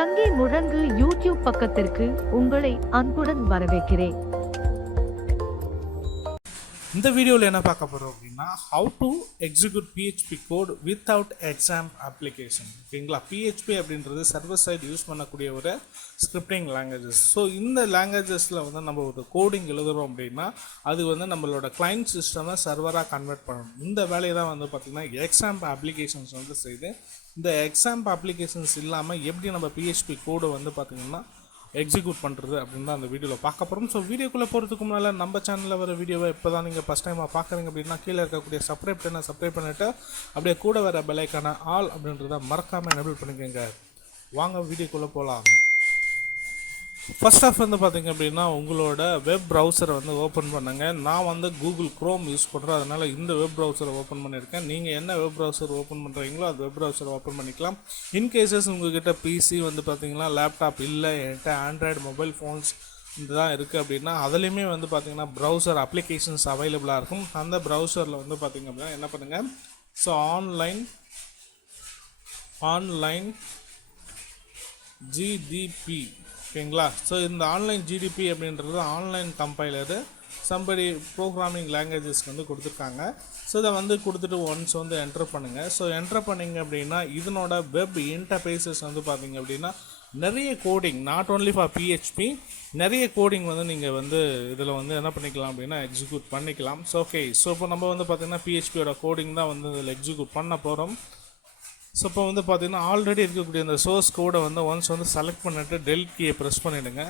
சங்கி முழங்கு யூடியூப் பக்கத்திற்கு உங்களை அன்புடன் வரவேற்கிறேன். இந்த வீடியோவில் என்ன பார்க்க போகிறோம் அப்படின்னா how to execute PHP code without XAMPP application. ஓகேங்களா, PHP அப்படின்றது சர்வர் சைடு யூஸ் பண்ணக்கூடிய ஒரு ஸ்கிரிப்டிங் லாங்குவேஜஸ். ஸோ இந்த லாங்குவேஜஸில் வந்து நம்ம ஒரு கோடிங் எழுதுகிறோம் அப்படின்னா அது வந்து நம்மளோட கிளைண்ட் சிஸ்டமை சர்வராக கன்வெர்ட் பண்ணணும். இந்த வேலையை தான் வந்து பார்த்திங்கன்னா XAMPP அப்ளிகேஷன்ஸ் வந்து செய்து. இந்த XAMPP அப்ளிகேஷன்ஸ் இல்லாமல் எப்படி நம்ம PHP கோடை வந்து பார்த்திங்கன்னா எக்ஸிக்யூட் பண்ணுறது அப்படின்னு தான் அந்த வீடியோவில் பார்க்க போகிறோம். ஸோ வீடியோக்குள்ளே போகிறதுக்கு முன்னால் நம்ம சேனலில் வர வீடியோவை இப்போ தான் நீங்கள் ஃபஸ்ட் டைமாக பார்க்குறீங்க அப்படின்னா கீழே இருக்கக்கூடிய சப்ஸ்கிரைப் பண்ணிவிட்டு அப்படியே கூட வர பெல்லைக்கான ஆல் அப்படின்றத மறக்காமல் எனேபிள் பண்ணிக்கோங்க. வாங்க வீடியோக்குள்ளே போகலாம். ஃபர்ஸ்ட் ஆஃப் வந்து பார்த்திங்க அப்படின்னா உங்களோட வெப் ப்ரௌசரை வந்து ஓப்பன் பண்ணுங்க. நான் வந்து கூகுள் க்ரோம் யூஸ் பண்ணுறேன், அதனால் இந்த வெப் ப்ரௌசரை ஓப்பன் பண்ணியிருக்கேன். நீங்கள் என்ன வெப் ப்ரௌசர் ஓப்பன் பண்ணுறீங்களோ அது வெப் ப்ரௌசரை ஓப்பன் பண்ணிக்கலாம். இன்கேசஸ் உங்கள்கிட்ட பிசி வந்து பார்த்திங்கன்னா லேப்டாப் இல்லை, என்கிட்ட ஆண்ட்ராய்டு மொபைல் ஃபோன்ஸ் இதுதான் இருக்குது அப்படின்னா அதுலேயுமே வந்து பார்த்திங்கன்னா ப்ரௌசர் அப்ளிகேஷன்ஸ் அவைலபிளாக இருக்கும். அந்த ப்ரௌசரில் வந்து பார்த்திங்க அப்படின்னா என்ன பண்ணுங்கள், ஸோ ஆன்லைன் ஜிடிபி ஓகேங்களா. ஸோ இந்த ஆன்லைன் ஜிடிபி அப்படின்றது ஆன்லைன் கம்பைலரு சம்படி ப்ரோக்ராமிங் லாங்குவேஜஸ்க்கு வந்து கொடுத்துருக்காங்க. ஸோ இதை வந்து கொடுத்துட்டு ஒன்ஸ் வந்து என்டர் பண்ணுங்கள். ஸோ என்டர் பண்ணிங்க அப்படின்னா இதனோட வெப் இன்டர்ஃபேஸஸ் வந்து பார்த்திங்க அப்படின்னா நிறைய coding, not only for PHP, நிறைய கோடிங் வந்து நீங்கள் வந்து இதில் வந்து என்ன பண்ணிக்கலாம் அப்படின்னா எக்ஸிக்யூட் பண்ணிக்கலாம். ஸோ ஓகே, ஸோ இப்போ நம்ம வந்து பார்த்திங்கன்னா PHPயோட கோடிங் தான் வந்து இதில் எக்ஸிக்யூட் பண்ண போகிறோம். ஸோ இப்போ வந்து பார்த்திங்கன்னா ஆல்ரெடி இருக்கக்கூடிய அந்த சோர்ஸ் கோடை வந்து ஒன்ஸ் வந்து செலக்ட் பண்ணிவிட்டு டெலிட் கீயை ப்ரெஸ் பண்ணிவிடுங்க.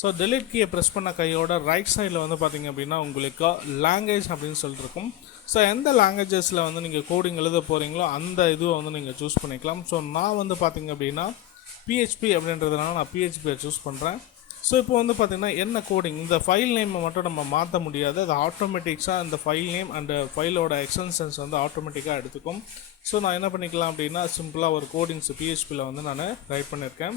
ஸோ டெலிட் கீயை ப்ரெஸ் பண்ண கையோட ரைட் சைடில் வந்து பார்த்திங்க அப்படின்னா உங்களுக்கு லாங்குவேஜ் அப்படின்னு சொல்லிட்டு இருக்கும். ஸோ எந்த லாங்குவேஜஸில் வந்து நீங்கள் கோடிங் எழுத போகிறீங்களோ அந்த இதுவை வந்து நீங்கள் சூஸ் பண்ணிக்கலாம். ஸோ நான் வந்து பார்த்திங்க அப்படின்னா PHP அப்படின்றதுனால நான் PHPயை சூஸ் பண்ணுறேன். ஸோ இப்போ வந்து பார்த்திங்கன்னா என்ன கோடிங், இந்த ஃபைல் நேமை மட்டும் நம்ம மாற்ற முடியாது, அது ஆட்டோமேட்டிக்ஸாக இந்த ஃபைல் நேம் அண்ட் ஃபைலோட எக்ஸ்டென்ஷன்ஸ் வந்து ஆட்டோமேட்டிக்காக எடுத்துக்கும். ஸோ நான் என்ன பண்ணிக்கலாம் அப்படின்னா சிம்பிளாக ஒரு கோடிங்ஸ் PHPயில் வந்து நான் ரைட் பண்ணியிருக்கேன்.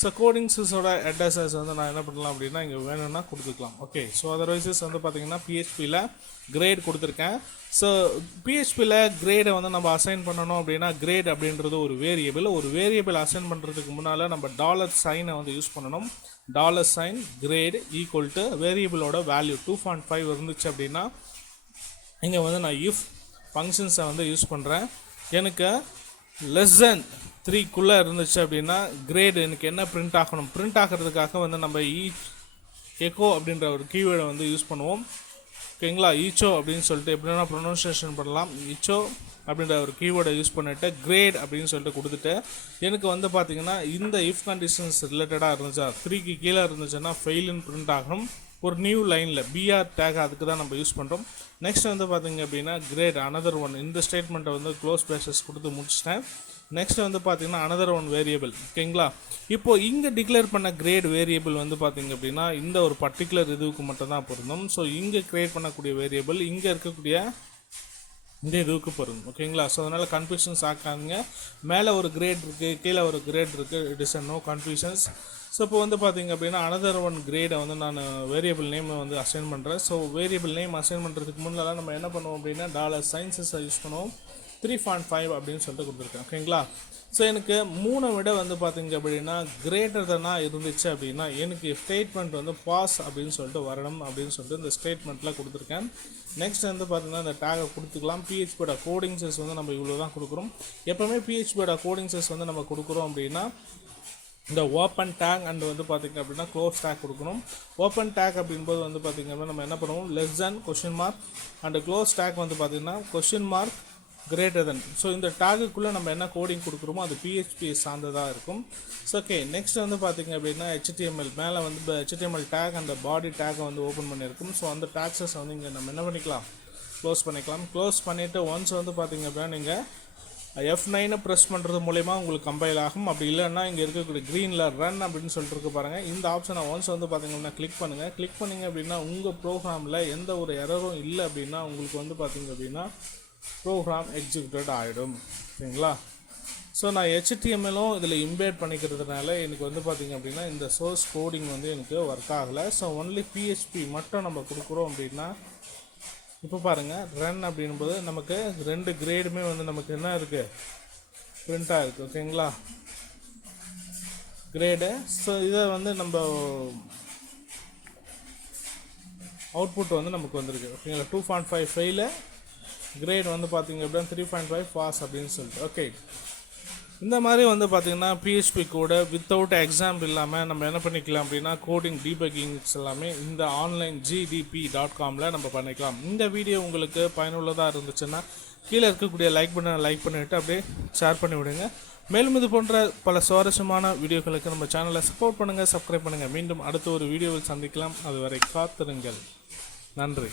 ஸோ கோடிங்ஸஸோட அட்ரஸஸ் வந்து நான் என்ன பண்ணலாம் அப்படின்னா இங்கே வேணும்னா கொடுத்துக்கலாம். ஓகே, ஸோ அதர்வைசஸ் வந்து பார்த்திங்கன்னா PHPயில் கிரேட் கொடுத்துருக்கேன். ஸோ PHPயில் கிரேடை வந்து நம்ம அசைன் பண்ணணும் அப்படின்னா கிரேட் அப்படின்றது ஒரு வேரியபிள் அசைன் பண்ணுறதுக்கு முன்னால் நம்ம $சைனை வந்து யூஸ் பண்ணணும். $சைன் கிரேட் ஈக்குவல் டு வேரியபிளோட வேல்யூ 2.5 இருந்துச்சு அப்படின்னா இங்கே வந்து நான் இஃப் ஃபங்க்ஷன்ஸை வந்து யூஸ் பண்ணுறேன். எனக்கு <3 இருந்துச்சு அப்படின்னா கிரேட் எனக்கு என்ன பிரிண்ட் ஆகணும், பிரிண்ட் ஆகிறதுக்காக வந்து நம்ம எக்கோ அப்படின்ற ஒரு கீவேர்டை வந்து யூஸ் பண்ணுவோம். ஓகேங்களா, ஈச்சோ அப்படின்னு சொல்லிட்டு எப்படின்னா ப்ரொனன்சியேஷன் பண்ணலாம். ஈச்சோ அப்படின்ற ஒரு கீவேர்டை யூஸ் பண்ணிவிட்டு கிரேட் அப்படின்னு சொல்லிட்டு கொடுத்துட்டு எனக்கு வந்து பார்த்திங்கன்னா இந்த இஃப் கண்டிஷன்ஸ் ரிலேட்டடாக இருந்துச்சா 3க்கு கீழே இருந்துச்சுன்னா ஃபெயிலுன்னு பிரிண்ட் ஆகணும். ஒரு நியூ லைனில் BR டேக் அதுக்கு தான் நம்ம யூஸ் பண்ணுறோம். நெக்ஸ்ட் வந்து பார்த்திங்க அப்படின்னா கிரேட் அனதர் ஒன், இந்த ஸ்டேட்மெண்ட்டை வந்து க்ளோஸ் பேசஸ் கொடுத்து முடிச்சிட்டேன். நெக்ஸ்ட் வந்து பார்த்திங்கன்னா அனதர் ஒன் வேரியபிள். ஓகேங்களா, இப்போது இங்கே டிக்ளேர் பண்ண கிரேட் வேரியபிள் வந்து பார்த்திங்க அப்படின்னா இந்த ஒரு பர்டிகுலர் இதுவுக்கு மட்டும்தான் பொருந்தும். ஸோ இங்கே க்ரியேட் பண்ணக்கூடிய வேரியபிள் இங்கே இருக்கக்கூடிய இந்த இதுவுக்கு பொருந்தும். ஓகேங்களா, ஸோ அதனால் கன்ஃபியூஷன்ஸ் ஆக்காங்க. மேலே ஒரு கிரேட் இருக்குது, கீழே ஒரு கிரேட் இருக்குது, it is no confusions. So இப்போ வந்து பார்த்திங்க அப்படின்னா அனதர் ஒன் கிரேடை வந்து நான் வேரியபிள் நேமை வந்து அசைன் பண்ணுறேன். ஸோ வேரியபிள் நேம் அசைன் பண்ணுறதுக்கு முன்னால நம்ம என்ன பண்ணுவோம் அப்படின்னா $சைன்ஸை யூஸ் பண்ணுவோம். 3.5 அப்படின்னு சொல்லிட்டு கொடுத்துருக்கேன். ஓகேங்களா, ஸோ எனக்கு 3 விட வந்து பார்த்திங்க அப்படின்னா கிரேட்டர் தனாக இருந்துச்சு அப்படின்னா எனக்கு ஸ்டேட்மெண்ட் வந்து பாஸ் அப்படின்னு சொல்லிட்டு வரணும் அப்படின்னு சொல்லிட்டு இந்த ஸ்டேட்மெண்ட்டில் கொடுத்துருக்கேன். நெக்ஸ்ட் வந்து பார்த்திங்கன்னா இந்த டேகை கொடுத்துக்கலாம். PHPயோட கோடிங்ஸஸ் வந்து நம்ம இவ்வளோ தான் கொடுக்குறோம். எப்போவுமே PHPயோட கோடிங்ஸஸ் வந்து நம்ம கொடுக்குறோம் அப்படின்னா இந்த ஓப்பன் டேக் அண்ட் வந்து பார்த்திங்க அப்படின்னா க்ளோஸ் டேக் கொடுக்கணும். ஓப்பன் டேக் அப்படின்போது வந்து பார்த்திங்க அப்படின்னா நம்ம என்ன பண்ணுவோம், <, அண்ட் க்ளோஸ் டேக் வந்து பார்த்திங்கன்னா greater than. ஸோ இந்த டேகுக்குள்ளே நம்ம என்ன கோடிங் கொடுக்குறோமோ அது PHP சார்ந்ததாக இருக்கும். ஸோ ஓகே, நெக்ஸ்ட் வந்து பார்த்திங்க அப்படின்னா HTML மேலே வந்து HTML டேக் அந்த பாடி டேக்கை வந்து ஓப்பன் பண்ணியிருக்கும். ஸோ அந்த டேக்ஸஸ் வந்து இங்கே நம்ம என்ன பண்ணிக்கலாம், க்ளோஸ் பண்ணிக்கலாம். க்ளோஸ் பண்ணிவிட்டு ஒன்ஸ் வந்து பார்த்திங்க அப்படின்னா நீங்கள் F9 ப்ரெஸ் பண்ணுறது மூலயமா உங்களுக்கு கம்பைல் ஆகும். அப்படி இல்லைன்னா இங்கே இருக்கக்கூடிய க்ரீனில் ரன் அப்படின்னு சொல்லிட்டு இருக்கு பாருங்கள். இந்த ஆப்ஷனை ஒன்ஸ் வந்து பார்த்திங்கன்னா கிளிக் பண்ணுங்கள். கிளிக் பண்ணிங்க அப்படின்னா உங்கள் ப்ரோக்ராமில் எந்த ஒரு எரரும் இல்லை அப்படின்னா உங்களுக்கு வந்து பார்த்திங்க அப்படின்னா ப்ரோக்ராம் எக்ஸிக்யூட்டட் ஆகிடும். சரிங்களா, ஸோ நான் HTMLும் இதில் இம்பேட் பண்ணிக்கிறதுனால எனக்கு வந்து பார்த்திங்க அப்படின்னா இந்த சோர்ஸ் கோடிங் வந்து எனக்கு ஒர்க் ஆகலை. ஸோ ஒன்லி PHP மட்டும் நம்ம கொடுக்குறோம் அப்படின்னா இப்போ பாருங்கள் ரன் அப்படின்போது நமக்கு 2 கிரேடுமே வந்து நமக்கு என்ன இருக்குது, பிரிண்ட்டாக இருக்குது. ஓகேங்களா, கிரேடு. ஸோ இதை வந்து நம்ம அவுட்புட் வந்து நமக்கு வந்திருக்கு. ஓகேங்களா, 2.5 ஃபெயிலு, கிரேட் வந்து பார்த்திங்க அப்படின்னா 3.5 பாஸ் அப்படின்னு சொல்லிட்டு. ஓகே, இந்த மாதிரி வந்து பார்த்திங்கன்னா பிஹெச்பி கோடை வித்தவுட் எக்ஸாம் இல்லாமல் நம்ம என்ன பண்ணிக்கலாம் அப்படின்னா கோடிங் டீபக்கிங்ஸ் எல்லாமே இந்த ஆன்லைன் gdp.comல நம்ம பண்ணிக்கலாம். இந்த வீடியோ உங்களுக்கு பயனுள்ளதாக இருந்துச்சுன்னா கீழே இருக்கக்கூடிய லைக் பண்ணிவிட்டு அப்படியே ஷேர் பண்ணி விடுங்க. மேலும் இது போன்ற பல சுவாரஸ்யமான வீடியோக்களுக்கு நம்ம சேனலை சப்போர்ட் பண்ணுங்கள், சப்ஸ்கிரைப் பண்ணுங்கள். மீண்டும் அடுத்த ஒரு வீடியோவில் சந்திக்கலாம். அதுவரை காத்திருங்கள். நன்றி.